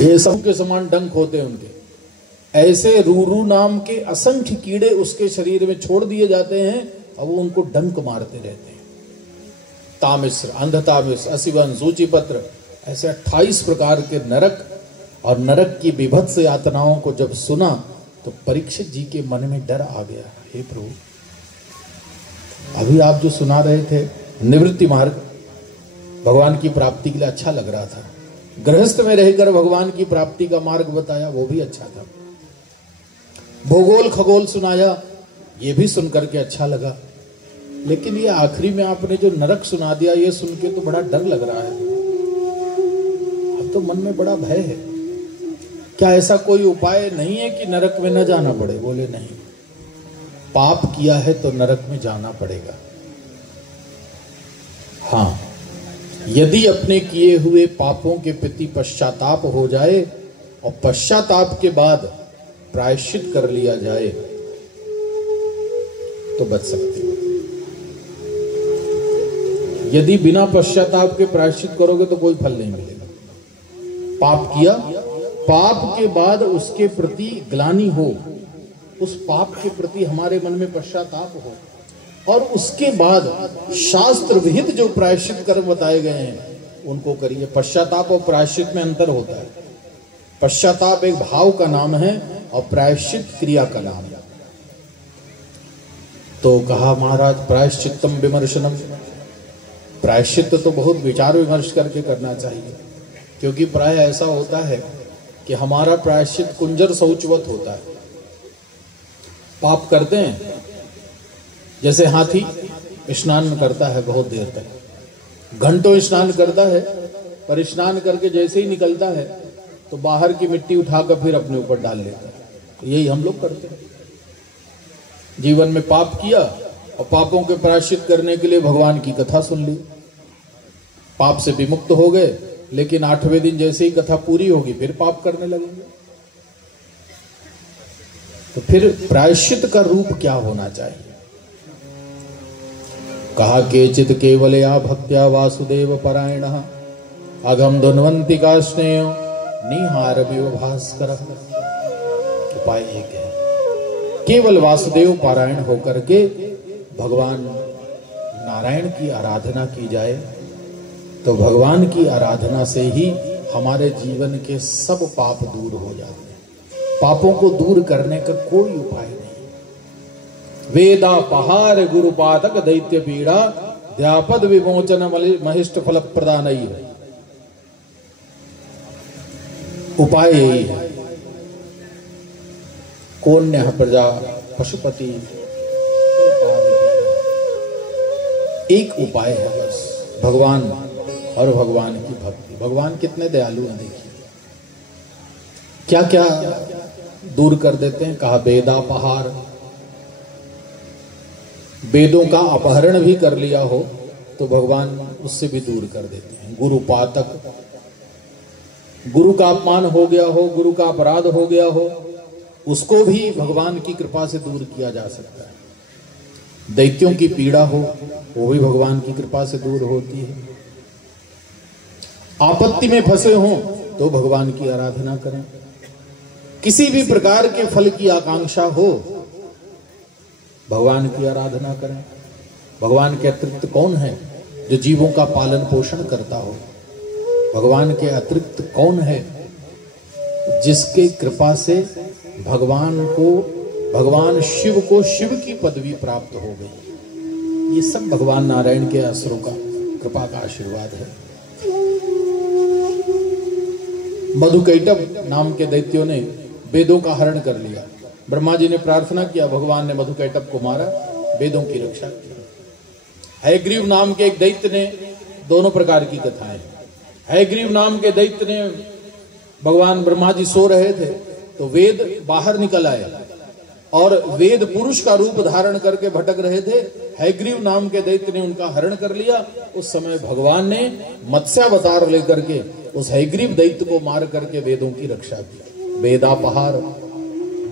ये सब के समान डंक होते हैं उनके। ऐसे रूरू नाम के असंख्य कीड़े उसके शरीर में छोड़ दिए जाते हैं और वो उनको डंक मारते रहते हैं। तामिश्र, अंधतामिश्र, असिवन, सूचीपत्र, ऐसे 28 प्रकार के नरक और नरक की विभत्स यातनाओं को जब सुना तो परीक्षित जी के मन में डर आ गया। हे प्रभु, अभी आप जो सुना रहे थे निवृत्ति मार्ग भगवान की प्राप्ति के लिए अच्छा लग रहा था, गृहस्थ में रहकर भगवान की प्राप्ति का मार्ग बताया वो भी अच्छा था, भूगोल खगोल सुनाया ये भी सुनकर के अच्छा लगा, लेकिन ये आखिरी में आपने जो नरक सुना दिया ये सुन के तो बड़ा डर लग रहा है। अब तो मन में बड़ा भय है। क्या ऐसा कोई उपाय नहीं है कि नरक में न जाना पड़े? बोले नहीं, पाप किया है तो नरक में जाना पड़ेगा। हाँ, यदि अपने किए हुए पापों के प्रति पश्चाताप हो जाए और पश्चाताप के बाद प्रायश्चित कर लिया जाए तो बच सकते हो। यदि बिना पश्चाताप के प्रायश्चित करोगे तो कोई फल नहीं मिलेगा। पाप किया, पाप के बाद उसके प्रति ग्लानि हो, उस पाप के प्रति हमारे मन में पश्चाताप हो, और उसके बाद शास्त्र विहित जो प्रायश्चित कर्म बताए गए हैं उनको करिए। पश्चाताप और प्रायश्चित में अंतर होता है। पश्चाताप एक भाव का नाम है और प्रायश्चित क्रिया का नाम है। तो कहा महाराज प्रायश्चित्तम विमर्शनम, प्रायश्चित तो बहुत विचार विमर्श करके करना चाहिए, क्योंकि प्राय ऐसा होता है कि हमारा प्रायश्चित कुंजर शौचवत होता है। पाप करते हैं, जैसे हाथी स्नान करता है बहुत देर तक, घंटों स्नान करता है, पर स्नान करके जैसे ही निकलता है तो बाहर की मिट्टी उठाकर फिर अपने ऊपर डाल लेता है। यही हम लोग करते हैं। जीवन में पाप किया और पापों के प्रायश्चित करने के लिए भगवान की कथा सुन ली, पाप से विमुक्त हो गए, लेकिन 8वें दिन जैसे ही कथा पूरी होगी फिर पाप करने लगेंगे। तो फिर प्रायश्चित का रूप क्या होना चाहिए? कहा केचित केवलया भक्त्या वासुदेव परायण अघम धुन्वंती का स्नेह निहार भास्कर। उपाय एक है, केवल वासुदेव पारायण होकर के भगवान नारायण की आराधना की जाए तो भगवान की आराधना से ही हमारे जीवन के सब पाप दूर हो जाते हैं। पापों को दूर करने का कोई उपाय नहीं। वेदा पहार गुरुपातक दैत्य पीड़ा द्यापद विमोचन महिष्ट फल प्रदान। उपाय यही है। कोन्य प्रजा पशुपति, एक उपाय है बस, भगवान और भगवान की भक्ति। भगवान कितने दयालु हैं, देखिए क्या क्या दूर कर देते हैं। कहा वेदापहार, वेदों का अपहरण भी कर लिया हो तो भगवान उससे भी दूर कर देते हैं। गुरुपातक, गुरु का अपमान हो गया हो, गुरु का अपराध हो गया हो, उसको भी भगवान की कृपा से दूर किया जा सकता है। दैत्यों की पीड़ा हो वो भी भगवान की कृपा से दूर होती है। आपत्ति में फंसे हों तो भगवान की आराधना करें। किसी भी प्रकार के फल की आकांक्षा हो भगवान की आराधना करें। भगवान के अतिरिक्त कौन है जो जीवों का पालन पोषण करता हो? भगवान के अतिरिक्त कौन है जिसके कृपा से भगवान शिव को शिव की पदवी प्राप्त हो गई? ये सब भगवान नारायण के असुरों का कृपा का आशीर्वाद है। मधुकैटभ नाम के दैत्यों ने वेदों का हरण कर लिया। ब्रह्मा जी ने प्रार्थना किया, भगवान ने मधुकैटभ को मारा, वेदों की रक्षा की। हयग्रीव नाम के एक दैत्य ने, दोनों प्रकार की कथाएं। हयग्रीव नाम के दैत्य ने, भगवान ब्रह्मा जी सो रहे थे तो वेद बाहर निकल आए और वेद पुरुष का रूप धारण करके भटक रहे थे। हयग्रीव नाम के दैत्य ने उनका हरण कर लिया। उस समय भगवान ने मत्स्यावतार लेकर के उस हयग्रीव दैत्य को मार करके वेदों की रक्षा की। वेदापहार,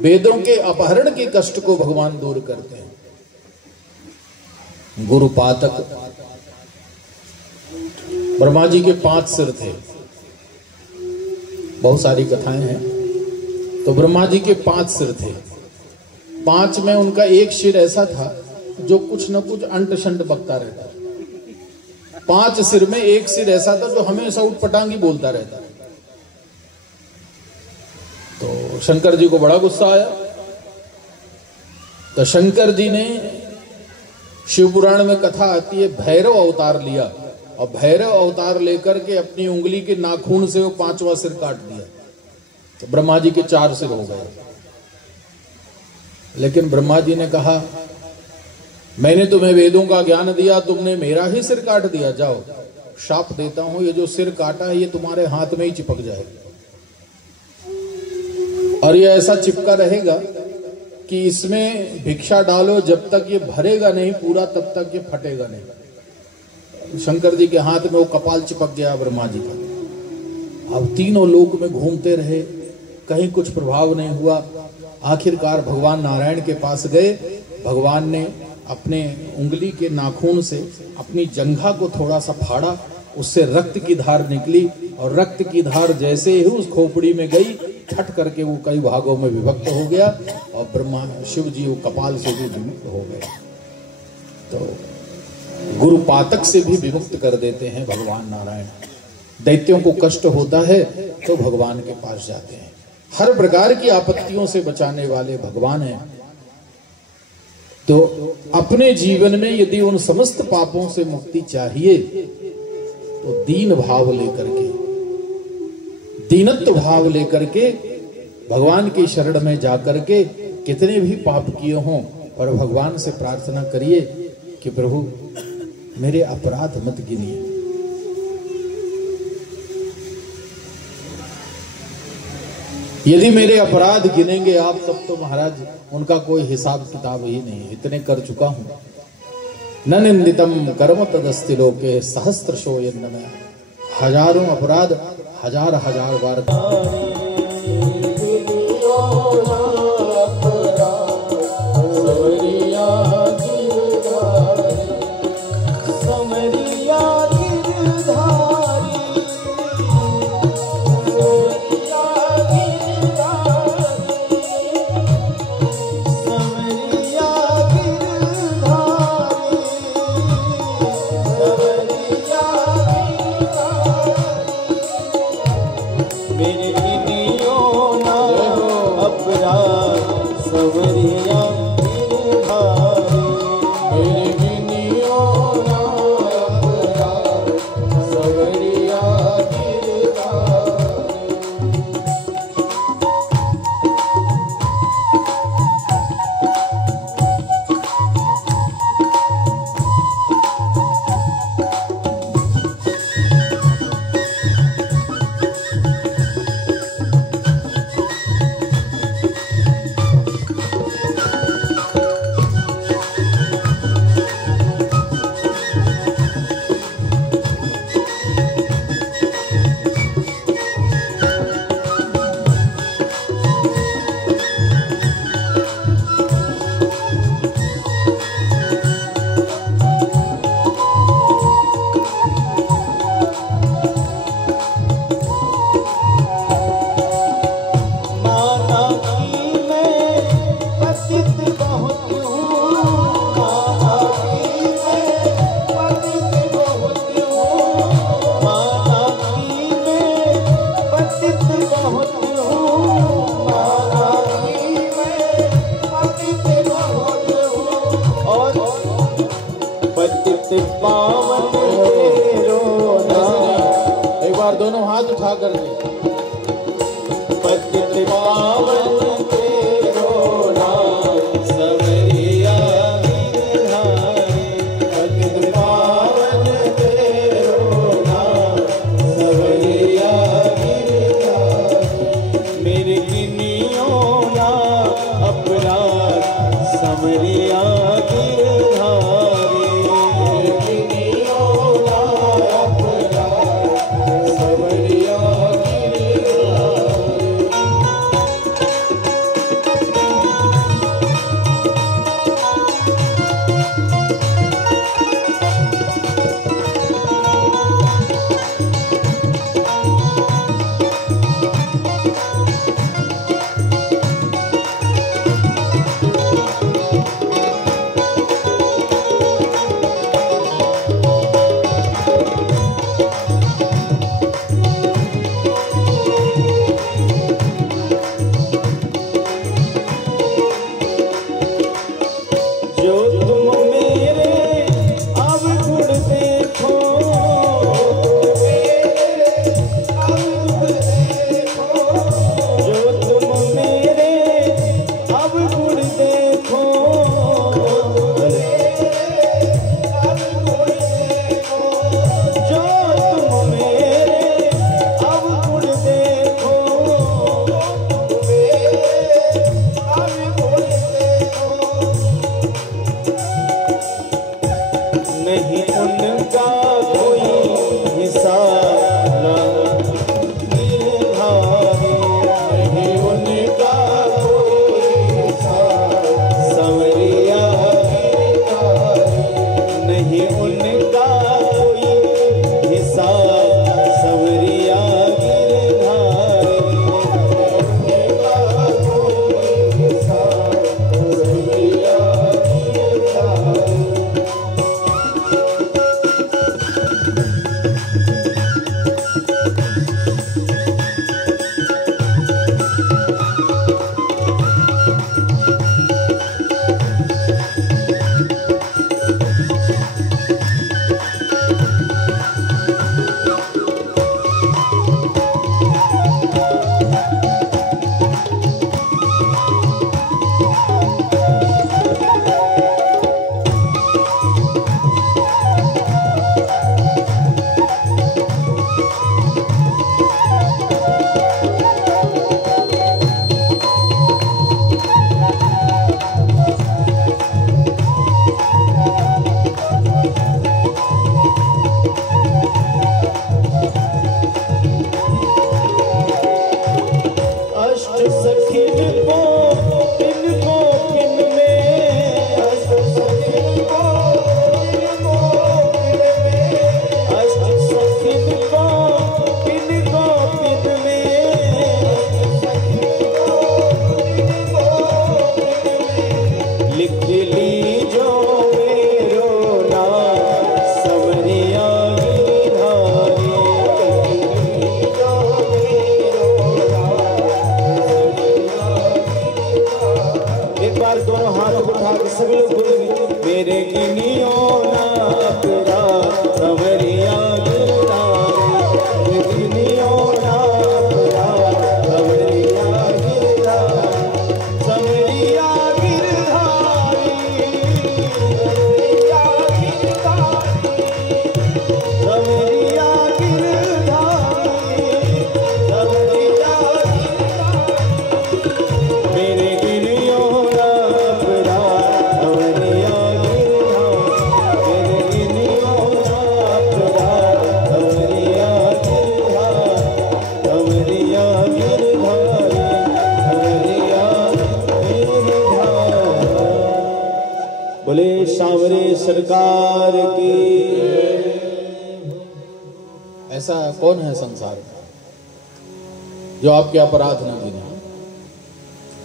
वेदों के अपहरण के कष्ट को भगवान दूर करते हैं। गुरुपातक, ब्रह्मा जी के 5 सिर थे, बहुत सारी कथाएं हैं। तो ब्रह्मा जी के 5 सिर थे, 5 में उनका एक सिर ऐसा था जो कुछ न कुछ अंट शंट बकता रहता। 5 सिर में एक सिर ऐसा था जो हमेशा उठपटांगी बोलता रहता। तो शंकर जी को बड़ा गुस्सा आया। तो शंकर जी ने, शिव पुराण में कथा आती है, भैरव अवतार लिया और भैरव अवतार लेकर के अपनी उंगली के नाखून से वो 5वां सिर काट दिया। तो ब्रह्मा जी के 4 सिर हो गए। लेकिन ब्रह्मा जी ने कहा, मैंने तुम्हें वेदों का ज्ञान दिया, तुमने मेरा ही सिर काट दिया। जाओ, शाप देता हूं, ये जो सिर काटा है ये तुम्हारे हाथ में ही चिपक जाएगा और ये ऐसा चिपका रहेगा कि इसमें भिक्षा डालो, जब तक ये भरेगा नहीं पूरा तब तक ये फटेगा नहीं। शंकर जी के हाथ में वो कपाल चिपक गया ब्रह्मा जी का। अब तीनों लोक में घूमते रहे, कहीं कुछ प्रभाव नहीं हुआ। आखिरकार भगवान नारायण के पास गए। भगवान ने अपने उंगली के नाखून से अपनी जंघा को थोड़ा सा फाड़ा, उससे रक्त की धार निकली और रक्त की धार जैसे ही उस खोपड़ी में गई, फट करके वो कई भागों में विभक्त हो गया और ब्रह्मा शिव जी वो कपाल से भी विमुक्त हो गए। तो गुरुपातक से भी विमुक्त कर देते हैं भगवान नारायण। दैत्यों को कष्ट होता है तो भगवान के पास जाते हैं। हर प्रकार की आपत्तियों से बचाने वाले भगवान हैं। तो अपने जीवन में यदि उन समस्त पापों से मुक्ति चाहिए तो दीन भाव लेकर के, दीनत्व भाव लेकर के भगवान की शरण में जाकर के कितने भी पाप किए हों पर भगवान से प्रार्थना करिए कि प्रभु मेरे अपराध मत गिनिए। यदि मेरे अपराध गिनेंगे आप तब तो महाराज उनका कोई हिसाब किताब ही नहीं, इतने कर चुका हूं। न निंदितम कर्म तदस्ति लोके सहस्त्रशो यन्नमय। हजारों अपराध हजार हजार बार। एक बार दोनों हाथ उठा करके कौन है संसार में जो आपके अपराध न गिने?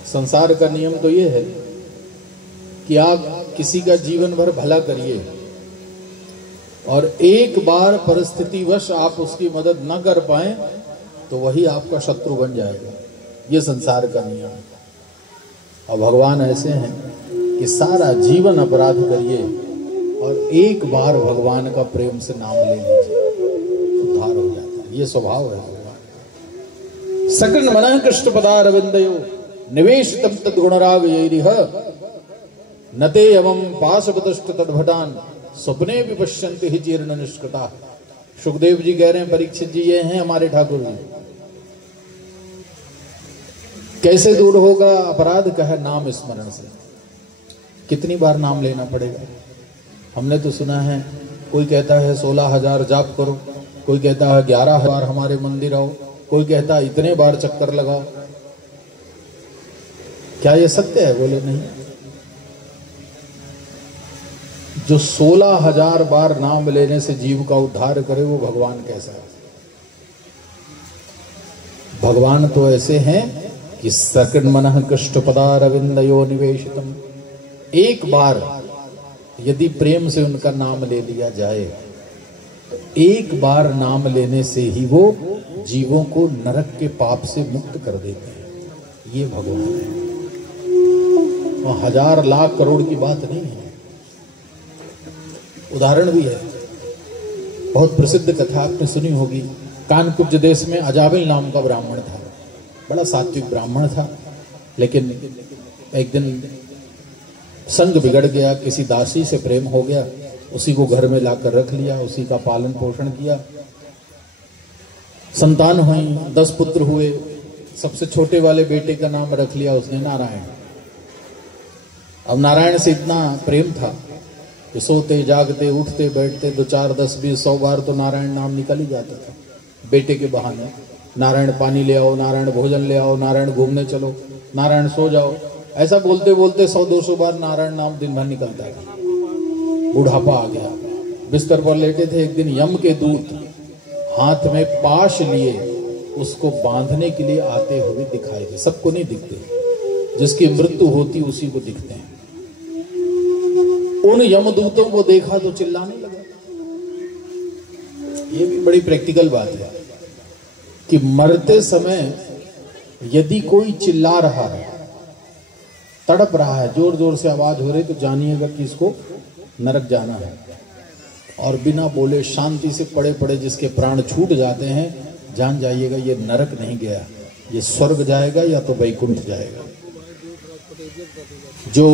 संसार का नियम तो ये है कि आप किसी का जीवन भर भला करिए और एक बार परिस्थितिवश आप उसकी मदद न कर पाए तो वही आपका शत्रु बन जाएगा। ये संसार का नियम है। और भगवान ऐसे हैं कि सारा जीवन अपराध करिए और एक बार भगवान का प्रेम से नाम ले लीजिए, उद्धार हो जाता है। ये स्वभाव है भगवान। सकन मनः कृष्ण पदारविंदयो निवेशितम तद्गुणराग यैरिह नते एवं पाशपतष्ट तद्भटान स्वप्ने भी पश्यन्ति ही जीर्ण निष्कृता। सुखदेव जी कह रहे हैं परीक्षित जी ये हैं हमारे ठाकुर जी। कैसे दूर होगा अपराध? कहे नाम स्मरण से। कितनी बार नाम लेना पड़ेगा? हमने तो सुना है कोई कहता है 16,000 जाप करो, कोई कहता है 11 बार हमारे मंदिर आओ, कोई कहता है इतने बार चक्कर लगाओ। क्या ये सत्य है? बोले नहीं। जो 16,000 बार नाम लेने से जीव का उद्धार करे वो भगवान कैसा है? भगवान तो ऐसे हैं कि सकन मनः कृष्ण पदारविंदयो निवेशितम। एक बार यदि प्रेम से उनका नाम ले लिया जाए तो एक बार नाम लेने से ही वो जीवों को नरक के पाप से मुक्त कर देते हैं। ये भगवान है। वो 1000 लाख करोड़ की बात नहीं है। उदाहरण भी है। बहुत प्रसिद्ध कथा आपने सुनी होगी। कानकुब्ज देश में अजामिल नाम का ब्राह्मण था। बड़ा सात्विक ब्राह्मण था, लेकिन एक दिन संग बिगड़ गया, किसी दासी से प्रेम हो गया, उसी को घर में लाकर रख लिया, उसी का पालन पोषण किया। संतान हुई, 10 पुत्र हुए। सबसे छोटे वाले बेटे का नाम रख लिया उसने नारायण। अब नारायण से इतना प्रेम था कि सोते जागते उठते बैठते 2 4 10 20 100 बार तो नारायण नाम निकल ही जाता था बेटे के बहाने। नारायण पानी ले आओ, नारायण भोजन ले आओ, नारायण घूमने चलो, नारायण सो जाओ। ऐसा बोलते बोलते 100 200 बार नारायण नाम दिन भर निकलता था। बुढ़ापा आ गया। बिस्तर पर लेटे थे। एक दिन यम के दूत हाथ में पाश लिए उसको बांधने के लिए आते हुए दिखाई दे। सबको नहीं दिखते, जिसकी मृत्यु होती उसी को दिखते हैं। उन यमदूतों को देखा तो चिल्लाने लगा। ये भी बड़ी प्रैक्टिकल बात है कि मरते समय यदि कोई चिल्ला रहा है, तड़प रहा है, जोर जोर से आवाज हो रही, तो जानिएगा कि इसको नरक जाना है। और बिना बोले शांति से पड़े पड़े जिसके प्राण छूट जाते हैं, जान जाइएगा ये नरक नहीं गया, ये स्वर्ग जाएगा या तो वैकुंठ जाएगा। जो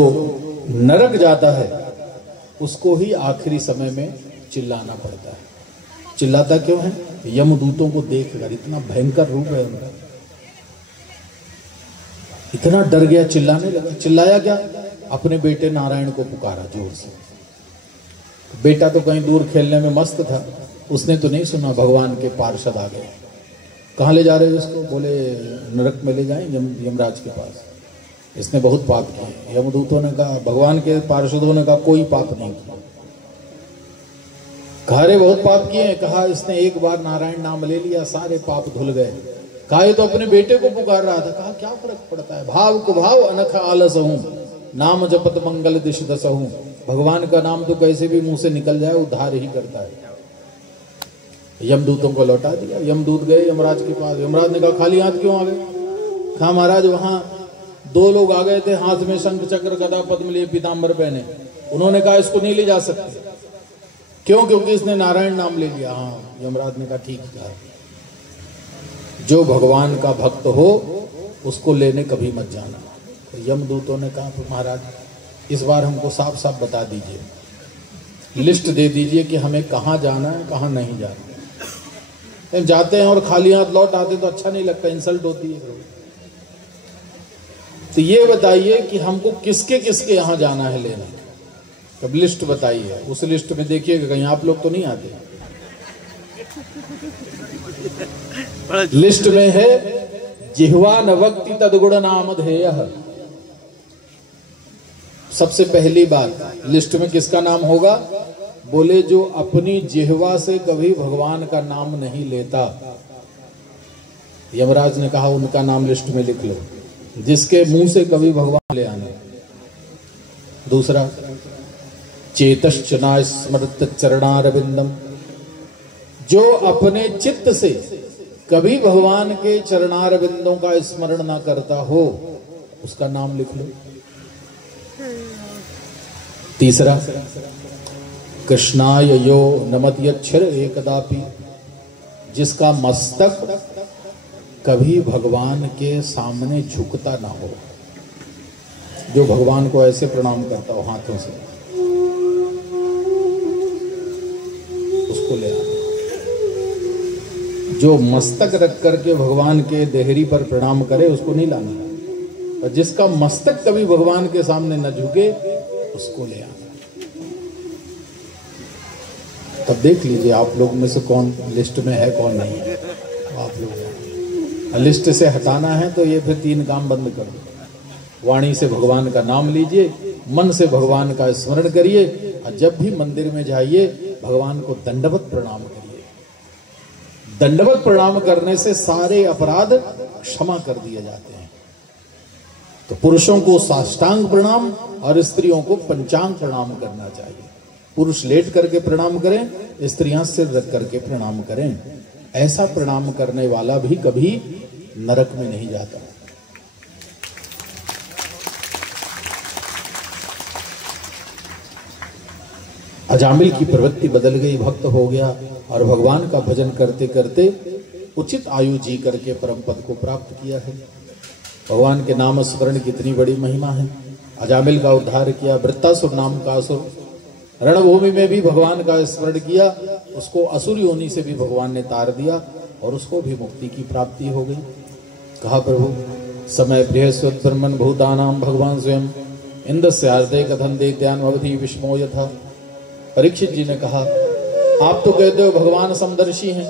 नरक जाता है उसको ही आखिरी समय में चिल्लाना पड़ता है। चिल्लाता क्यों है? यमदूतों को देखकर। इतना भयंकर रूप है उनका। इतना डर गया, चिल्लाने लगा। चिल्लाया क्या? अपने बेटे नारायण को पुकारा जोर से। बेटा तो कहीं दूर खेलने में मस्त था, उसने तो नहीं सुना। भगवान के पार्षद आ गए। कहाँ ले जा रहे हो इसको? बोले नरक में ले जाएं, यमराज के पास। इसने बहुत पाप किए। यमदूतों ने कहा, भगवान के पार्षदों ने कहा कोई पाप नहीं किया। कहा रे बहुत पाप किए हैं। कहा इसने एक बार नारायण नाम ले लिया, सारे पाप धुल गए। कहा ये तो अपने बेटे को पुकार रहा था। कहा क्या फर्क पड़ता है, भाव को भाव अनख आलस हूं, नाम जपत मंगल दिश दस हूं। भगवान का नाम तो कैसे भी मुंह से निकल जाए उद्धार ही करता है। यमदूतों को लौटा दिया। यमदूत गए यमराज के पास। यमराज ने कहा खाली हाथ क्यों आ गए? कहा महाराज वहां 2 लोग आ गए थे, हाथ में शंख चक्र गदा पद्म लिए, पीताम्बर पहने। उन्होंने कहा इसको नहीं ले जा सकते। क्यों? क्योंकि इसने नारायण नाम ले लिया। हाँ, यमराज ने कहा ठीक कहा। जो भगवान का भक्त हो उसको लेने कभी मत जाना। तो यमदूतों ने कहा महाराज इस बार हमको साफ साफ बता दीजिए, लिस्ट दे दीजिए कि हमें कहाँ जाना है, कहाँ नहीं जाना है। जाते हैं और खाली हाथ लौट आते तो अच्छा नहीं लगता, इंसल्ट होती है। तो ये बताइए कि हमको किसके किसके यहाँ जाना है लेना। अब लिस्ट बताइए। उस लिस्ट में देखिएगा कहीं आप लोग तो नहीं आते। लिस्ट में है जिह्वा न वक्ति तद्गुण नामधेयः। सबसे पहली बात लिस्ट में किसका नाम होगा? बोले जो अपनी जिह्वा से कभी भगवान का नाम नहीं लेता, यमराज ने कहा उनका नाम लिस्ट में लिख लो, जिसके मुंह से कभी भगवान ले आना। दूसरा, चेतश्च न स्मरत चरणारविंदम, जो अपने चित्त से कभी भगवान के चरणारविंदों का स्मरण ना करता हो, उसका नाम लिख लो। तीसरा, कृष्णाय यो नमत्यक्षर एकदापि, जिसका मस्तक कभी भगवान के सामने झुकता ना हो, जो भगवान को ऐसे प्रणाम करता हो हाथों से, उसको ले आना। जो मस्तक रख करके भगवान के देहरी पर प्रणाम करे उसको नहीं लाना, और जिसका मस्तक कभी भगवान के सामने न झुके उसको ले आना। तब देख लीजिए आप लोग में से कौन लिस्ट में है कौन नहीं है। आप लोग लिस्ट से हटाना है तो ये फिर 3 काम बंद कर दो। वाणी से भगवान का नाम लीजिए, मन से भगवान का स्मरण करिए, और जब भी मंदिर में जाइए भगवान को दंडवत प्रणाम करिए। दंडवत प्रणाम करने से सारे अपराध क्षमा कर दिए जाते हैं। तो पुरुषों को साष्टांग प्रणाम और स्त्रियों को पंचांग प्रणाम करना चाहिए। पुरुष लेट करके प्रणाम करें, स्त्रियां सिर रख करके प्रणाम करें। ऐसा प्रणाम करने वाला भी कभी नरक में नहीं जाता। अजामिल की प्रवृत्ति बदल गई, भक्त हो गया और भगवान का भजन करते करते उचित आयु जी करके परम पद को प्राप्त किया है। भगवान के नाम स्मरण की इतनी बड़ी महिमा है। अजामिल का उद्धार किया, वृत्तासुर नाम का असुर रणभूमि में भी भगवान का स्मरण किया, उसको असुर योनि से भी भगवान ने तार दिया और उसको भी मुक्ति की प्राप्ति हो गई। कहा प्रभु समय बृहस्पति ब्रह्मन भूतानाम भगवान स्वयं इंद्रस्य आर्दे कथन दैत्यान अवधि विष्मो यथा। परीक्षित जी ने कहा आप तो कहते हो भगवान समदर्शी हैं,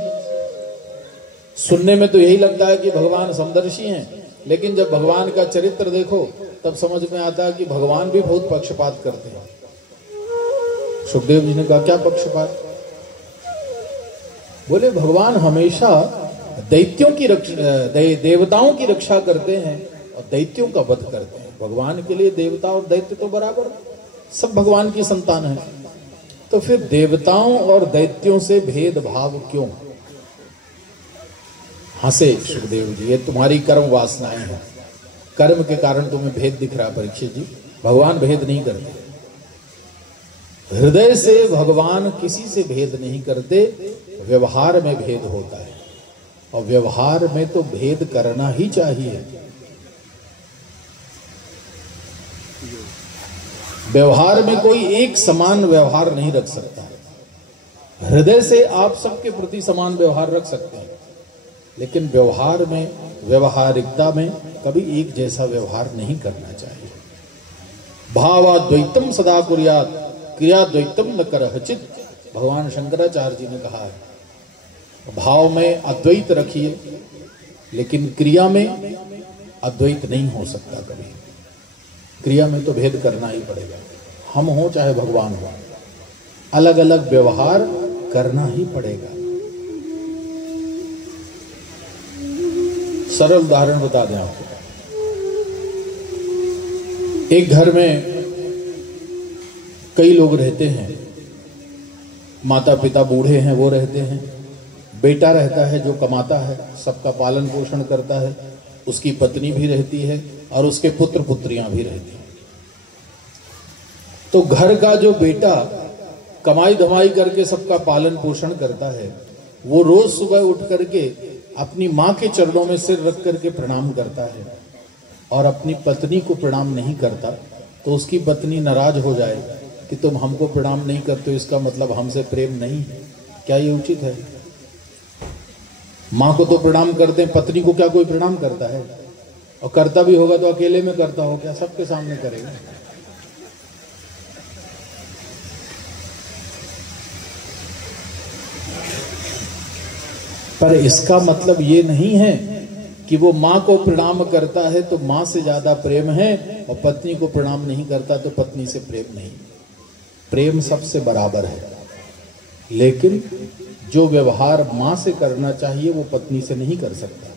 सुनने में तो यही लगता है कि भगवान समदर्शी हैं, लेकिन जब भगवान का चरित्र देखो तब समझ में आता है कि भगवान भी बहुत पक्षपात करते हैं। सुखदेव जी ने कहा क्या पक्षपात? बोले भगवान हमेशा दैत्यों की रक्षा, देवताओं की रक्षा करते हैं और दैत्यों का वध करते हैं। भगवान के लिए देवता और दैत्य तो बराबर, सब भगवान की संतान है। तो फिर देवताओं और दैत्यों से भेदभाव क्यों? हंसे सुखदेव जी, ये तुम्हारी कर्म वासनाएं हैं, कर्म के कारण तुम्हें भेद दिख रहा। परीक्षित जी, भगवान भेद नहीं करते। हृदय से भगवान किसी से भेद नहीं करते, व्यवहार में भेद होता है और व्यवहार में तो भेद करना ही चाहिए। व्यवहार में कोई एक समान व्यवहार नहीं रख सकता। हृदय से आप सबके प्रति समान व्यवहार रख सकते हैं, लेकिन व्यवहार में, व्यवहारिकता में कभी एक जैसा व्यवहार नहीं करना चाहिए। भावाद्वैतम सदा कुर्यात् क्रिया द्वैतम न करहिचित्, भगवान शंकराचार्य जी ने कहा है। भाव में अद्वैत रखिए, लेकिन क्रिया में अद्वैत नहीं हो सकता कभी। क्रिया में तो भेद करना ही पड़ेगा, हम हो चाहे भगवान हो, अलग अलग व्यवहार करना ही पड़ेगा। सरल उदाहरण बता दें आपको। एक घर में कई लोग रहते हैं, माता पिता बूढ़े हैं वो रहते हैं, बेटा रहता है जो कमाता है, सबका पालन पोषण करता है, उसकी पत्नी भी रहती है और उसके पुत्र पुत्रियां भी रहती हैं। तो घर का जो बेटा कमाई धमाई करके सबका पालन पोषण करता है, वो रोज सुबह उठ करके अपनी माँ के चरणों में सिर रख करके प्रणाम करता है और अपनी पत्नी को प्रणाम नहीं करता, तो उसकी पत्नी नाराज हो जाए कि तुम हमको प्रणाम नहीं करते हो, इसका मतलब हमसे प्रेम नहीं है। क्या ये उचित है? माँ को तो प्रणाम करते हैं, पत्नी को क्या कोई प्रणाम करता है? और करता भी होगा तो अकेले में करता हो क्या? सबके सामने करेगा। पर इसका मतलब ये नहीं है कि वो माँ को प्रणाम करता है तो माँ से ज्यादा प्रेम है, और पत्नी को प्रणाम नहीं करता तो पत्नी से प्रेम नहीं। प्रेम सबसे बराबर है। लेकिन जो व्यवहार माँ से करना चाहिए वो पत्नी से नहीं कर सकता,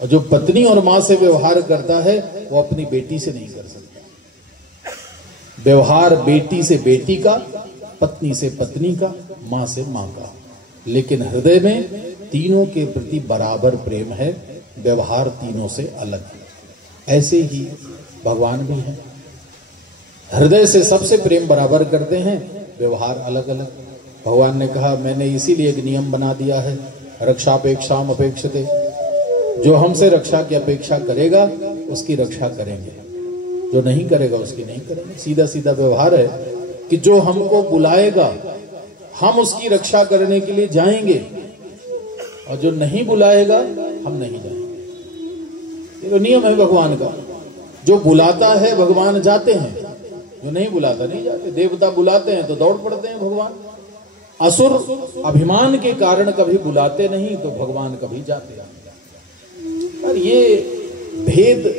और जो पत्नी और माँ से व्यवहार करता है वो अपनी बेटी से नहीं कर सकता। व्यवहार बेटी से बेटी का, पत्नी से पत्नी का, माँ से माँ का, लेकिन हृदय में तीनों के प्रति बराबर प्रेम है, व्यवहार तीनों से अलग है। ऐसे ही भगवान भी हैं, हृदय से सबसे प्रेम बराबर करते हैं, व्यवहार अलग अलग। भगवान ने कहा मैंने इसीलिए एक नियम बना दिया है, रक्षापेक्षाम अपेक्षते, जो हमसे रक्षा की अपेक्षा करेगा उसकी रक्षा करेंगे, जो नहीं करेगा उसकी नहीं करेंगे। सीधा सीधा व्यवहार है कि जो हमको बुलाएगा हम उसकी रक्षा करने के लिए जाएंगे, और जो नहीं बुलाएगा हम नहीं जाएंगे। ये तो नियम है भगवान का। जो बुलाता है भगवान जाते हैं, जो नहीं बुलाता नहीं जाते। देवता बुलाते हैं तो दौड़ पड़ते हैं भगवान। असुर अभिमान के कारण कभी बुलाते नहीं तो भगवान कभी जाते हैं। और ये भेद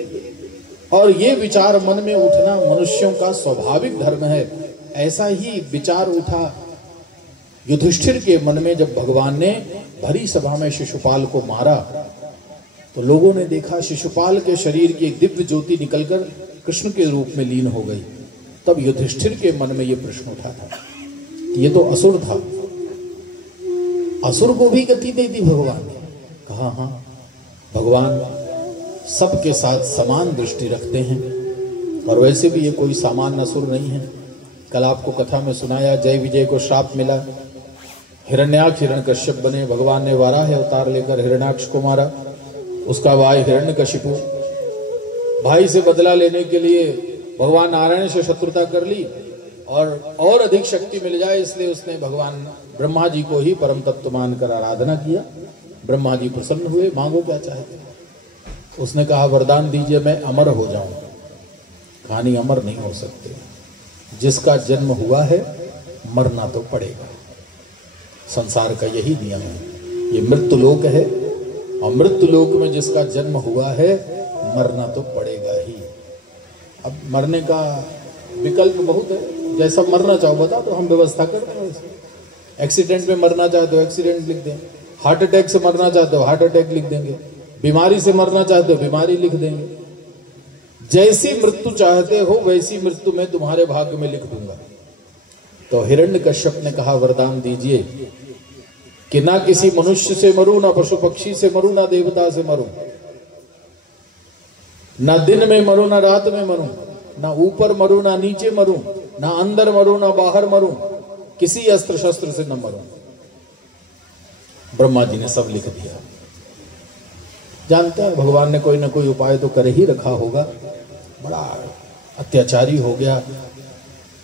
और ये विचार मन में उठना मनुष्यों का स्वाभाविक धर्म है। ऐसा ही विचार उठा युधिष्ठिर के मन में जब भगवान ने भरी सभा में शिशुपाल को मारा, तो लोगों ने देखा शिशुपाल के शरीर की एक दिव्य ज्योति निकलकर कृष्ण के रूप में लीन हो गई। तब युधिष्ठिर के मन में यह प्रश्न उठा था, ये तो असुर था, असुर को भी गति दे दी भगवान ने। कहा हाँ, भगवान सबके साथ समान दृष्टि रखते हैं, और वैसे भी ये कोई सामान्य असुर नहीं है। कल आपको कथा में सुनाया, जय विजय को श्राप मिला, हिरण्याक्ष हिरण्यकश्यप बने, भगवान ने वाराह अवतार लेकर हिरण्याक्ष को मारा। उसका भाई हिरण्यकशिपु, भाई से बदला लेने के लिए भगवान नारायण से शत्रुता कर ली, और अधिक शक्ति मिल जाए इसलिए उसने भगवान ब्रह्मा जी को ही परम तत्व मानकर आराधना किया। ब्रह्मा जी प्रसन्न हुए, मांगो क्या चाहते। उसने कहा वरदान दीजिए मैं अमर हो जाऊं। कहानी अमर नहीं हो सकते, जिसका जन्म हुआ है मरना तो पड़ेगा। संसार का यही नियम है। ये मृत्यु लोक है, और मृत्यु लोक में जिसका जन्म हुआ है मरना तो पड़ेगा ही। अब मरने का विकल्प बहुत है, जैसा मरना चाहो बता तो हम व्यवस्था कर देंगे। एक्सीडेंट में मरना चाहते हो एक्सीडेंट लिख दें, हार्ट अटैक से मरना चाहते हो हार्ट अटैक लिख देंगे, बीमारी से मरना चाहते हो बीमारी लिख देंगे। जैसी मृत्यु चाहते हो वैसी मृत्यु मैं तुम्हारे भाग्य में लिख दूंगा। तो हिरण्यकश्यप ने कहा वरदान दीजिए कि ना किसी मनुष्य से मरूं, ना पशु पक्षी से मरूं, ना देवता से मरूं, ना दिन में मरूं ना रात में मरूं, ना ऊपर मरूं ना नीचे मरूं, ना अंदर मरूं ना बाहर मरूं, किसी अस्त्र शस्त्र से न मरूं। ब्रह्मा जी ने सब लिख दिया। जानते हैं भगवान ने कोई ना कोई उपाय तो कर ही रखा होगा। बड़ा अत्याचारी हो गया,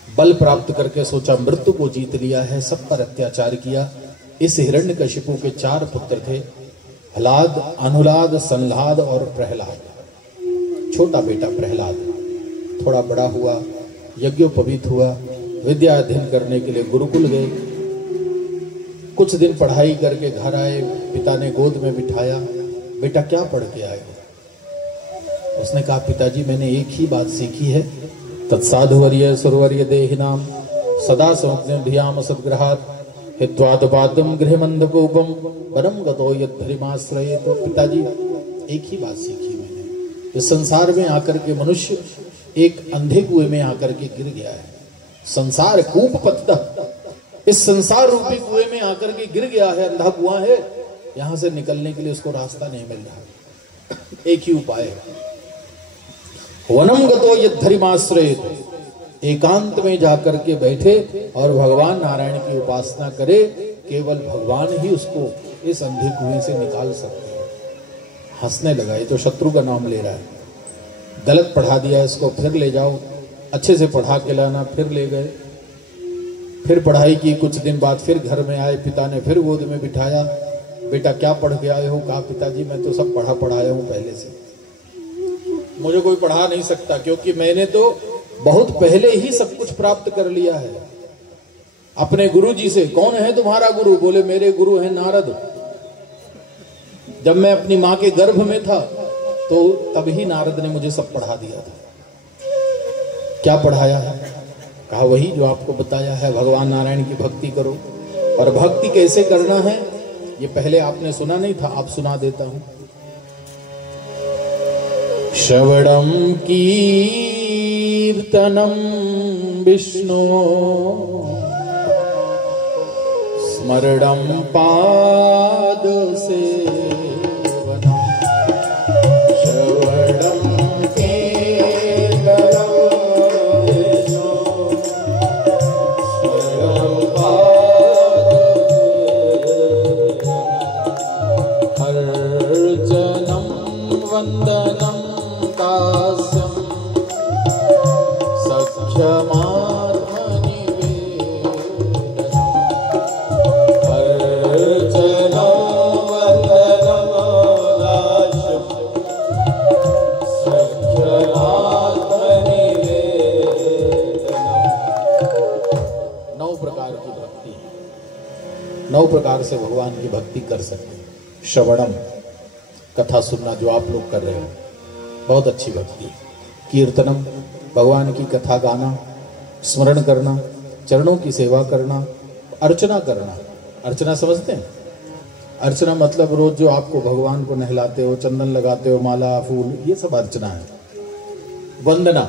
बल प्राप्त करके सोचा मृत्यु को जीत लिया है, सब पर अत्याचार किया। इस हिरण्यकशिपु के 4 पुत्र थे, हलाद, अनुलाद, संलाद और प्रहलाद। छोटा बेटा प्रहलाद थोड़ा बड़ा हुआ, यज्ञोपवीत हुआ, विद्या अध्ययन करने के लिए गुरुकुल गए। कुछ दिन पढ़ाई करके घर आए, पिता ने गोद में बिठाया, बेटा क्या पढ़ के आए? उसने कहा पिताजी मैंने एक ही बात सीखी है, तत्साधुवर्य सुरवर्य देहिनाम सदा संध्याम सद्ग्रहात् हित्वादपादम गृहमंधकोपम परम गतो यद्धरिमाश्रये। तो पिताजी एक ही बात सीखी मैंने, इस संसार में आकर के मनुष्य एक अंधे कुएं में आकर के गिर गया है। संसार कूप पतता, इस संसार रूपी कुएं में आकर के गिर गया है, अंधा कुआं है, यहां से निकलने के लिए उसको रास्ता नहीं मिल रहा। एक ही उपाय है, वनम गतो यद्धरिमाश्रयेत, एकांत में जाकर के बैठे और भगवान नारायण की उपासना करे। केवल भगवान ही उसको इस अंधे कुएं से निकाल सकते हैं। हंसने लगा, ये तो शत्रु का नाम ले रहा है, गलत पढ़ा दिया इसको, फिर ले जाओ, अच्छे से पढ़ा के लाना। फिर ले गए, फिर पढ़ाई की। कुछ दिन बाद फिर घर में आए, पिता ने फिर गोद में बिठाया, बेटा क्या पढ़ के आए हो? कहा पिताजी मैं तो सब पढ़ाया हूं पहले से, मुझे कोई पढ़ा नहीं सकता, क्योंकि मैंने तो बहुत पहले ही सब कुछ प्राप्त कर लिया है अपने गुरु जी से। कौन है तुम्हारा गुरु? बोले मेरे गुरु हैं नारद। जब मैं अपनी मां के गर्भ में था तो तभी नारद ने मुझे सब पढ़ा दिया था। क्या पढ़ाया है? कहा वही जो आपको बताया है, भगवान नारायण की भक्ति करो और भक्ति कैसे करना है ये पहले आपने सुना नहीं था, आप सुना देता हूं। श्रवणम कीर्तनम विष्णु स्मरणम पाद सेवनम। श्रवणम कीर्तनम विष्णु स्मरणम पाद सेवनम। अर्चनम वंदनम दास्यम सख्यमात्मनिवेदनम। अर्चनम वंदनम दास्यम सख्यमात्मनिवेदनम। 9 प्रकार की भक्ति, 9 प्रकार से भगवान की भक्ति कर सकते हैं। श्रवणम, कथा सुनना जो आप लोग कर रहे हो, बहुत अच्छी भक्ति है। कीर्तनम, भगवान की कथा गाना, स्मरण करना, चरणों की सेवा करना, अर्चना करना। अर्चना समझते हैं? अर्चना मतलब रोज जो आपको भगवान को नहलाते हो, चंदन लगाते हो, माला फूल, ये सब अर्चना है। वंदना,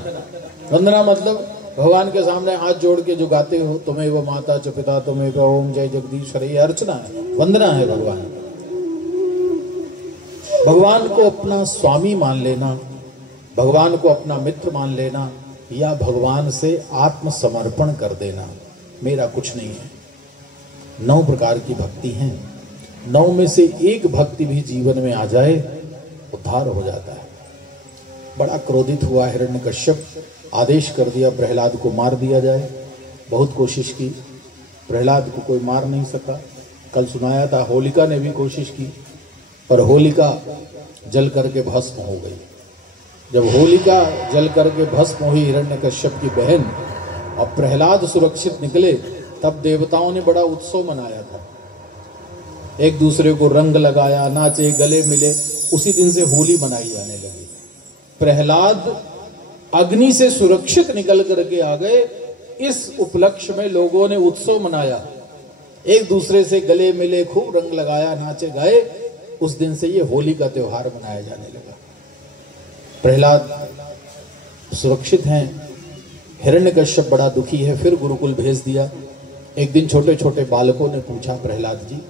वंदना मतलब भगवान के सामने हाथ जोड़ के जो गाते हो, तुम्हें वो माता च पिता तुम्हें ओम जय जगदीश हरे, ये अर्चना है, वंदना है भगवान। भगवान को अपना स्वामी मान लेना, भगवान को अपना मित्र मान लेना, या भगवान से आत्मसमर्पण कर देना, मेरा कुछ नहीं है। 9 प्रकार की भक्ति हैं। 9 में से एक भक्ति भी जीवन में आ जाए, उद्धार हो जाता है। बड़ा क्रोधित हुआ हिरण्यकश्यप, आदेश कर दिया प्रहलाद को मार दिया जाए। बहुत कोशिश की, प्रहलाद को कोई मार नहीं सका। कल सुनाया था, होलिका ने भी कोशिश की, पर होलिका जल करके भस्म हो गई। जब होलिका जल करके भस्म हुई हिरण्यकश्यप की बहन, और प्रहलाद सुरक्षित निकले, तब देवताओं ने बड़ा उत्सव मनाया था। एक दूसरे को रंग लगाया, नाचे, गले मिले। उसी दिन से होली मनाई जाने लगी। प्रहलाद अग्नि से सुरक्षित निकल करके आ गए, इस उपलक्ष्य में लोगों ने उत्सव मनाया, एक दूसरे से गले मिले, खूब रंग लगाया, नाचे गाए। उस दिन से ये होली का त्योहार मनाया जाने लगा। प्रहलाद सुरक्षित हैं, हिरण्यकश्यप बड़ा दुखी है, फिर गुरुकुल भेज दिया। एक दिन छोटे छोटे बालकों ने पूछा, प्रहलाद जी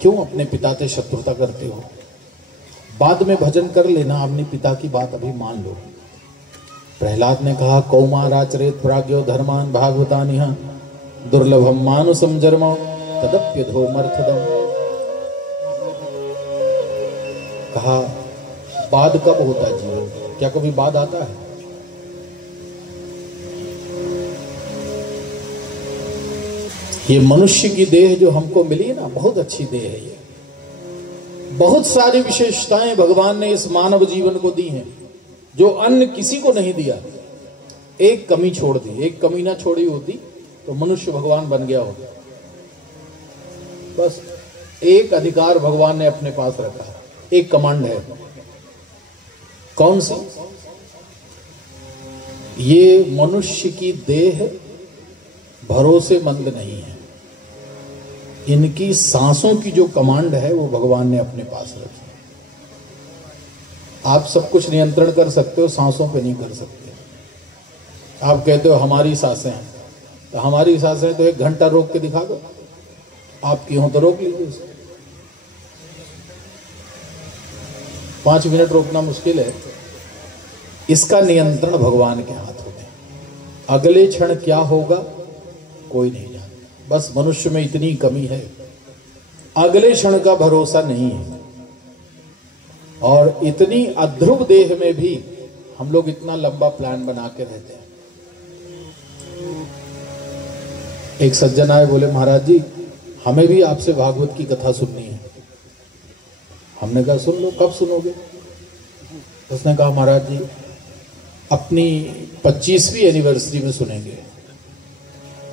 क्यों अपने पिता से शत्रुता करते हो? बाद में भजन कर लेना, अपने पिता की बात अभी मान लो। प्रहलाद ने कहा, कौमाराचरेत प्राज्ञो धर्मान भागवतानिह दुर्लभम मानुसम जन्म तदप्यधोमर्थदम। कहा, बाद कब होता है जीवन? क्या कभी बाद आता है? ये मनुष्य की देह जो हमको मिली है ना, बहुत अच्छी देह है ये। बहुत सारी विशेषताएं भगवान ने इस मानव जीवन को दी हैं, जो अन्य किसी को नहीं दिया। एक कमी छोड़ दी, एक कमी ना छोड़ी होती तो मनुष्य भगवान बन गया होता। बस एक अधिकार भगवान ने अपने पास रखा, एक कमांड है। कौन सी? ये मनुष्य की देह भरोसेमंद नहीं है। इनकी सांसों की जो कमांड है वो भगवान ने अपने पास रखी। आप सब कुछ नियंत्रण कर सकते हो, सांसों पे नहीं कर सकते। आप कहते हो हमारी सांसें हैं, तो हमारी सांसें तो 1 घंटा रोक के दिखा दो, आपकी हो तो रोक लीजिए उसे। 5 मिनट रोकना मुश्किल है, इसका नियंत्रण भगवान के हाथ में। अगले क्षण क्या होगा कोई नहीं जानता। बस मनुष्य में इतनी कमी है, अगले क्षण का भरोसा नहीं है। और इतनी अध्रुव देह में भी हम लोग इतना लंबा प्लान बना के रहते हैं। एक सज्जन आए, बोले महाराज जी हमें भी आपसे भागवत की कथा सुननी है। हमने कहा सुन लो, कब सुनोगे? उसने कहा महाराज जी अपनी 25वीं एनिवर्सरी में सुनेंगे।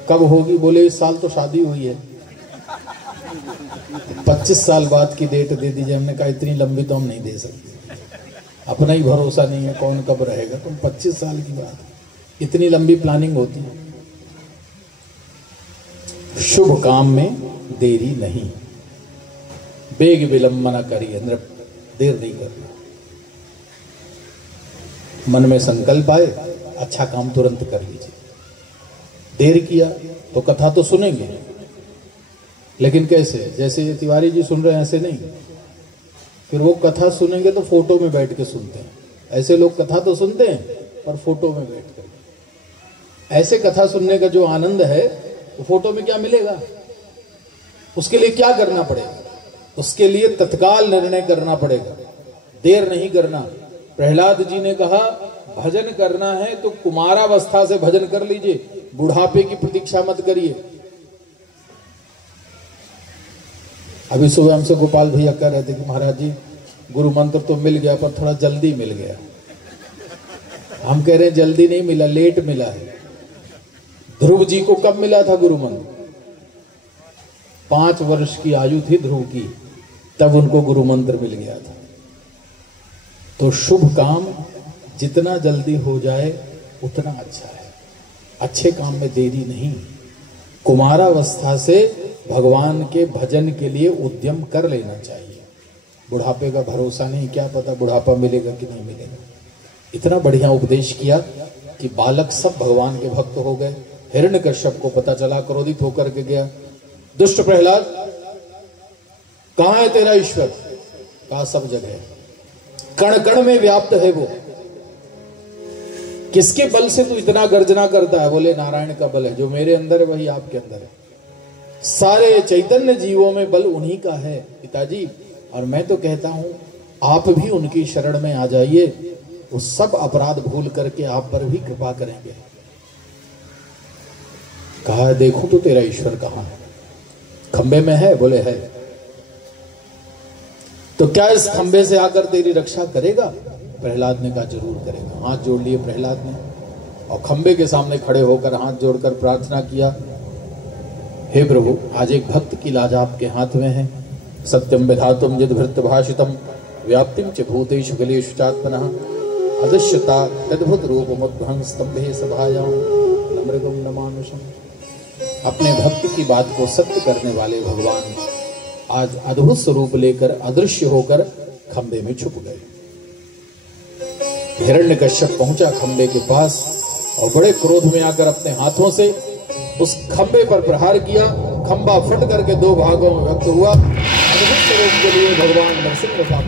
कब होगी? बोले इस साल तो शादी हुई है, 25 साल बाद की डेट दे दीजिए। हमने कहा इतनी लंबी तो हम नहीं दे सकते, अपना ही भरोसा नहीं है कौन कब रहेगा। तुम 25 साल की बात, इतनी लंबी प्लानिंग होती है। शुभ काम में देरी नहीं। बेग विलंब न करिए, नृप, देर नहीं करना। मन में संकल्प आए, अच्छा काम तुरंत कर लीजिए। देर किया तो कथा तो सुनेंगे, लेकिन कैसे? जैसे ये तिवारी जी सुन रहे हैं ऐसे नहीं। फिर वो कथा सुनेंगे तो फोटो में बैठ के सुनते हैं। ऐसे लोग कथा तो सुनते हैं पर फोटो में बैठ कर। ऐसे कथा सुनने का जो आनंद है तो फोटो में क्या मिलेगा? उसके लिए क्या करना पड़ेगा? उसके लिए तत्काल निर्णय करना पड़ेगा, देर नहीं करना। प्रहलाद जी ने कहा भजन करना है तो कुमारावस्था से भजन कर लीजिए, बुढ़ापे की प्रतीक्षा मत करिए। अभी सुबह हमसे गोपाल भैया कह रहे थे कि महाराज जी गुरु मंत्र तो मिल गया पर थोड़ा जल्दी मिल गया। हम कह रहे हैं जल्दी नहीं मिला, लेट मिला है। ध्रुव जी को कब मिला था गुरु मंत्र? 5 वर्ष की आयु थी ध्रुव की, तब उनको गुरु मंत्र मिल गया था। तो शुभ काम जितना जल्दी हो जाए उतना अच्छा है। अच्छे काम में देरी नहीं। कुमारावस्था से भगवान के भजन के लिए उद्यम कर लेना चाहिए। बुढ़ापे का भरोसा नहीं, क्या पता बुढ़ापा मिलेगा कि नहीं मिलेगा। इतना बढ़िया उपदेश किया कि बालक सब भगवान के भक्त हो गए। हिरण्यकश्यप को पता चला, क्रोधित होकर के गया, दुष्ट प्रहलाद कहां है तेरा ईश्वर? कहा सब जगह, कण कण में व्याप्त है वो। किसके बल से तू इतना गर्जना करता है? बोले नारायण का बल है, जो मेरे अंदर है वही आपके अंदर है। सारे चैतन्य जीवों में बल उन्हीं का है पिताजी। और मैं तो कहता हूं आप भी उनकी शरण में आ जाइए, वो सब अपराध भूल करके आप पर भी कृपा करेंगे। कहा देखो तो तेरा ईश्वर कहां है? खंबे में है? बोले है। तो क्या इस खंबे से आकर तेरी रक्षा करेगा? प्रहलाद ने कहा जरूर करेगा। हाथ जोड़ लिए प्रहलाद ने और खंबे के सामने खड़े होकर हाथ जोड़कर प्रार्थना किया, हे प्रभु आज एक भक्त की लाज आपके हाथ में है। सत्यम विधातुम यद्भृत भाषितम व्याप्तिम च भूतेषु गलेषु चात्मनः अदृश्यता तद्भुत रूपमुद्भं स्तंभे सभायां नमृगं नमानुषम्। अपने भक्त की बात को सत्य करने वाले भगवान आज अद्भुत स्वरूप लेकर अदृश्य होकर खंबे में छुप गए। हिरण्यकश्यप पहुंचा खंबे के पास और बड़े क्रोध में आकर अपने हाथों से उस खंबे पर प्रहार किया। खंबा फट करके 2 भागों में व्यक्त हुआ। अद्भुत स्वरूप के लिए भगवान नरसिंह का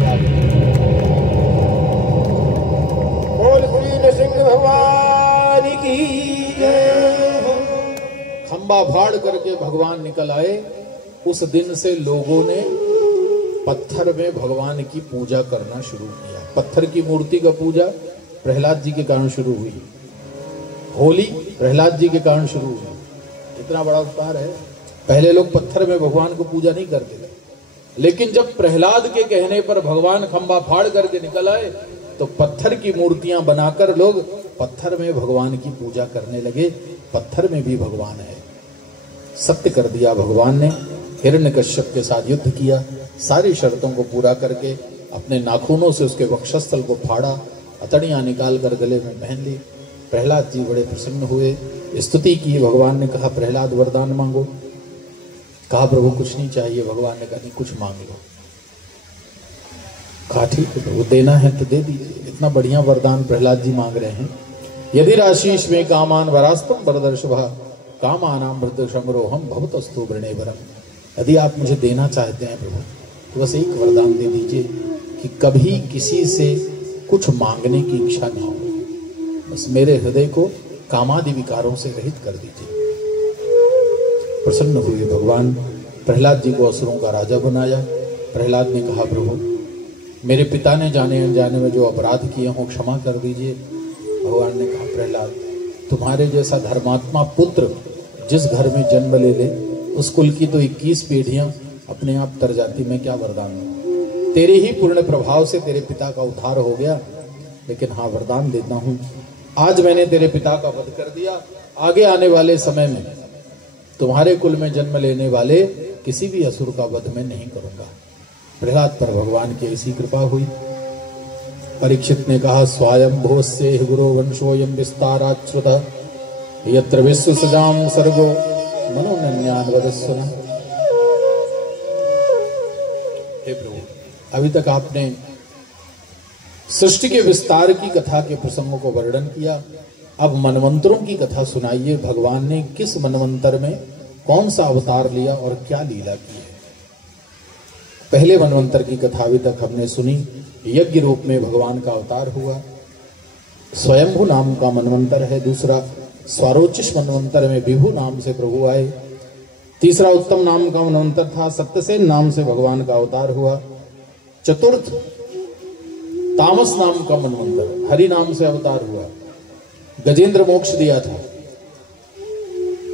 बोल श्री नरसिंह भगवान की जय। खंबा फाड़ करके भगवान निकल आए। उस दिन से लोगों ने पत्थर में भगवान की पूजा करना शुरू किया। पत्थर की मूर्ति का पूजा प्रहलाद जी के कारण शुरू हुई। होली प्रहलाद जी के कारण शुरू हुई। कितना बड़ा उपकार है। पहले लोग पत्थर में भगवान को पूजा नहीं करते थे, लेकिन जब प्रहलाद के कहने पर भगवान खंबा फाड़ करके निकल आए तो पत्थर की मूर्तियां बनाकर लोग पत्थर में भगवान की पूजा करने लगे। पत्थर में भी भगवान है। सत्य कर दिया भगवान ने। हिरण्यकश्यप के साथ युद्ध किया, सारी शर्तों को पूरा करके अपने नाखूनों से उसके वक्षस्थल को फाड़ा, अतड़ियां निकाल कर गले में पहन ली। प्रहलाद जी बड़े प्रसन्न हुए, स्तुति की। भगवान ने कहा प्रहलाद वरदान मांगो। कहा प्रभु कुछ नहीं चाहिए। भगवान ने कहा नहीं कुछ मांग लो। कहा ठीक है प्रभु देना है तो दे दीजिए। इतना बढ़िया वरदान प्रहलाद जी मांग रहे हैं। यदि राशीष में कामान वरास्तम वरदर्शभा कामानां भृतशमरोहम भवतस्तु वृणेवरम। यदि आप मुझे देना चाहते हैं प्रभु तो बस एक वरदान दे दीजिए कि कभी किसी से कुछ मांगने की इच्छा ना हो। बस मेरे हृदय को कामादि विकारों से रहित कर दीजिए। प्रसन्न हुए भगवान। प्रहलाद जी को असुरों का राजा बनाया। प्रहलाद ने कहा प्रभु मेरे पिता ने जाने अनजाने में जो अपराध किए हों क्षमा कर दीजिए। भगवान ने कहा प्रहलाद तुम्हारे जैसा धर्मात्मा पुत्र जिस घर में जन्म ले ले उस कुल की तो 21 पीढ़ियां अपने आप तर जाती। मैं क्या वरदान दूं? तेरे ही पूर्ण प्रभाव से तेरे पिता का उद्धार हो गया। लेकिन हाँ वरदान देता हूं, आज मैंने तेरे पिता का वध कर दिया, आगे आने वाले समय में तुम्हारे कुल में जन्म लेने वाले किसी भी असुर का वध मैं नहीं करूंगा। प्रहलाद पर भगवान की ऐसी कृपा हुई। परीक्षित ने कहा स्वयं भोस्य गुरु वंशोयम विस्ताराच्युत यत्र विश्व सजाम सर्गो मनोन्यान वदस्वना। हे प्रभु, अभी तक आपने सृष्टि के विस्तार की कथा के प्रसंगों को वर्णन किया, अब मनवंतरों की कथा सुनाइए। भगवान ने किस मनवंतर में कौन सा अवतार लिया और क्या लीला की है। पहले मनवंतर की कथा अभी तक हमने सुनी, यज्ञ रूप में भगवान का अवतार हुआ, स्वयंभू नाम का मनवंतर है। दूसरा स्वारोचिष मनवंतर में विभु नाम से प्रभु आए। तीसरा उत्तम नाम का मनवंतर था, सत्यसेन नाम से भगवान का अवतार हुआ। चतुर्थ तामस नाम का मनवंतर, हरि नाम से अवतार हुआ, गजेंद्र मोक्ष दिया था।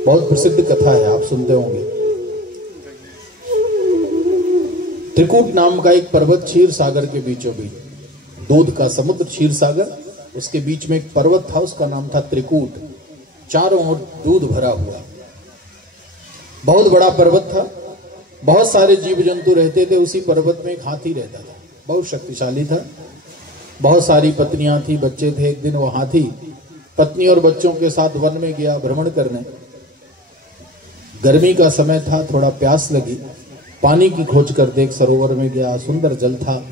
बहुत प्रसिद्ध कथा है, आप सुनते होंगे। त्रिकूट नाम का एक पर्वत क्षीर सागर के बीचों बीच, दूध का समुद्र क्षीर सागर, उसके बीच में एक पर्वत था, उसका नाम था त्रिकूट, चारों ओर दूध भरा हुआ, बहुत बड़ा पर्वत था। बहुत सारे जीव जंतु रहते थे उसी पर्वत में। एक हाथी रहता था, बहुत शक्तिशाली था, बहुत सारी पत्नियां थी, बच्चे थे। एक दिन वो हाथी पत्नी और बच्चों के साथ वन में गया भ्रमण करने। गर्मी का समय था, थोड़ा प्यास लगी, पानी की खोज कर देख सरोवर में गया। सुंदर जल था,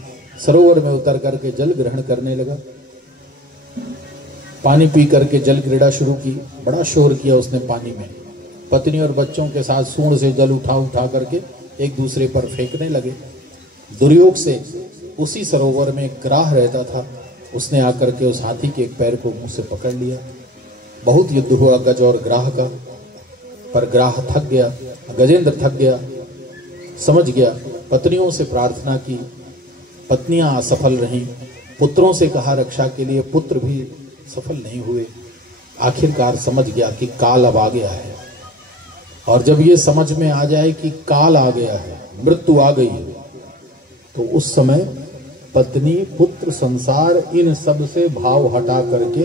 सरोवर में उतर करके जल ग्रहण करने लगा। पानी पी करके जल क्रीड़ा शुरू की, बड़ा शोर किया उसने पानी में। पत्नी और बच्चों के साथ सूंड से जल उठा उठा करके एक दूसरे पर फेंकने लगे। दुर्योग से उसी सरोवर में एक ग्राह रहता था, उसने आकर के उस हाथी के एक पैर को मुंह से पकड़ लिया। बहुत युद्ध हुआ गज और ग्राह का, पर ग्राह थक गया, गजेंद्र थक गया, समझ गया। पत्नियों से प्रार्थना की, पत्नियां असफल रहीं। पुत्रों से कहा रक्षा के लिए, पुत्र भी सफल नहीं हुए। आखिरकार समझ गया कि काल अब आ गया है। और जब ये समझ में आ जाए कि काल आ गया है, मृत्यु आ गई है, तो उस समय पत्नी, पुत्र, संसार, इन सब से भाव हटा करके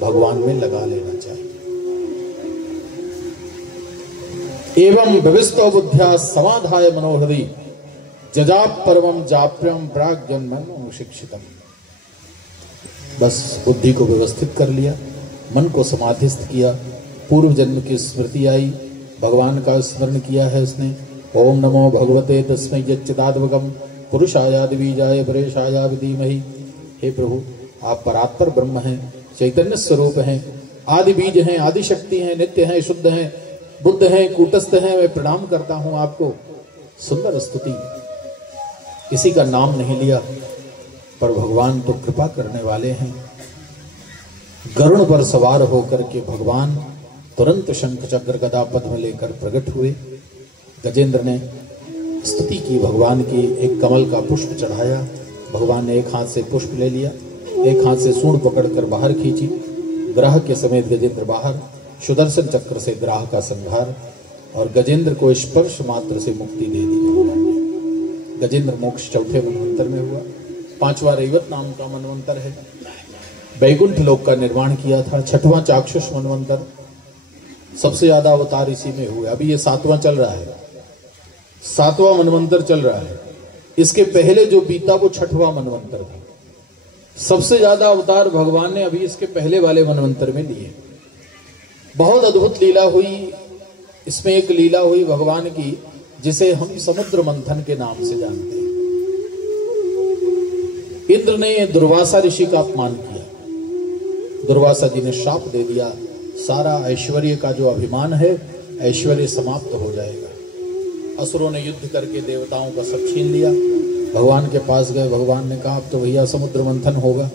भगवान में लगा लेना चाहिए। एवं विविस्तो बुद्ध्या समाधाय मनोहृदि जजाप परमं जाप्यम प्राग जन्मं शिक्षितम। बस बुद्धि को व्यवस्थित कर लिया, मन को समाधिस्थ किया, पूर्व जन्म की स्मृति आई, भगवान का स्मरण किया है उसने। ओम नमो भगवते तस्मै यच्चिदात्मकं पुरुषाय बीजाय परेशाय विधीमहि। हे प्रभु, आप परात्पर ब्रह्म हैं, चैतन्य स्वरूप हैं, आदि बीज हैं, आदि शक्ति हैं, नित्य हैं, शुद्ध हैं, बुद्ध हैं, कूटस्थ हैं। मैं प्रणाम करता हूं आपको। सुंदर स्तुति। किसी का नाम नहीं लिया, पर भगवान तो कृपा करने वाले हैं। गरुड़ पर सवार होकर के भगवान तुरंत शंख चक्र गदा पद्म लेकर प्रकट हुए। गजेंद्र ने स्तुति की भगवान की, एक कमल का पुष्प चढ़ाया। भगवान ने एक हाथ से पुष्प ले लिया, एक हाथ से सूंड पकड़कर बाहर खींची। ग्राह के समेत गजेंद्र बाहर, सुदर्शन चक्र से ग्राह का संहार, और गजेंद्र को स्पर्श मात्र से मुक्ति दे दी। गजेंद्र मोक्ष चौथे मनवंतर में हुआ। पांचवा रैवत नाम का मनवंतर है, बैकुंठ लोक का निर्माण किया था। छठवां चाक्षुष मनवंतर, सबसे ज्यादा अवतार इसी में हुए। अभी ये सातवां चल रहा है, सातवां मनवंतर चल रहा है। इसके पहले जो बीता वो छठवां मनवंतर था। सबसे ज्यादा अवतार भगवान ने अभी इसके पहले वाले मनवंतर में लिए। बहुत अद्भुत लीला हुई इसमें। एक लीला हुई भगवान की, जिसे हम समुद्र मंथन के नाम से जानते हैं। इंद्र ने दुर्वासा ऋषि का अपमान किया, दुर्वासा जी ने शाप दे दिया, सारा ऐश्वर्य का जो अभिमान है, ऐश्वर्य समाप्त हो जाएगा। असुरों ने युद्ध करके देवताओं का सब छीन लिया। भगवान के पास गए, भगवान ने कहा अब तो भैया समुद्र मंथन होगा।